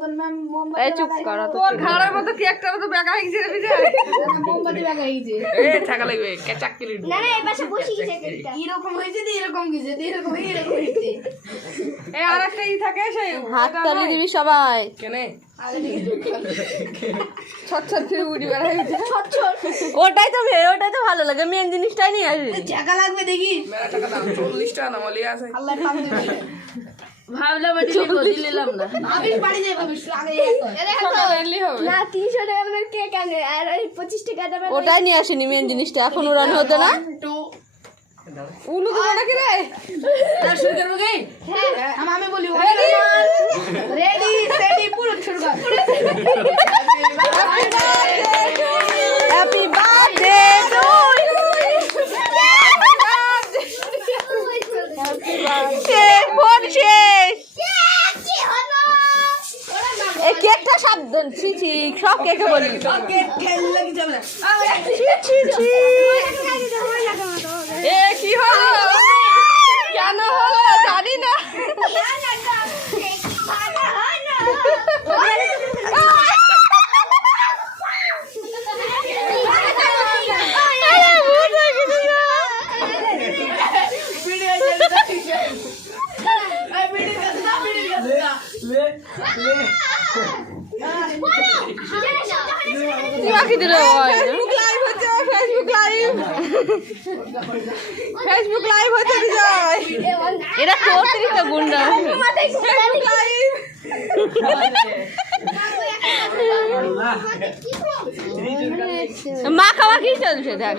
মতন ম্যাম মোমবাতি চুপ করো তো তোর ঘাড়ের মতো কি একটা মতো ব্যাগা হয়ে গেছে রে বিজয় মোমবাতি লাগাইছে এ ঠাকা লাগবে কেচাক কিলি না না এই পাশে বসে গেছে কেকটা এরকম হয়েছে তো এরকম গেছে এরকম হয়েছে এই আরেকটা ই থাকে সেই হাত তালি দিবি সবাই কেনে আগে দেখি ছট ছট করে উড়ি বেড়াই ওটাই তো ভালো লাগে মেন জিনিসটাই নিয়ে আসবি টাকা লাগবে দেখি মেরা টাকা দাম 40 টাকা নাম লিয়ে আছে আল্লাহ পাক দেবে ভাবলাম নিলাম না আমি বাড়ি যাই ভাবিস আগে সকালে হবে না 300 টাকা দামের কেক আনে আর ওই 25 টাকা দামের ওটাই নিয়ে আসিনি মেন জিনিসটা এখন উড়ানো হতো না উলু তো নাকি রে তার শুরু করব কি হ্যাঁ আমি বলি রেডি সেটি পুরো শুরু কর হ্যাপি বার্থডে টু ফোন শেষ এই কেকটা সাবধান ছি সব কেকে বলবি কেক খেললে কি যাবে না ছি এ কি হলো কেন হলো জানি না কি দিল ফেসবুক লাইভ হচ্ছে বিজয় এরা চৌত্রিশ গুন্ডা মা খাওয়া কি চলছে দেখ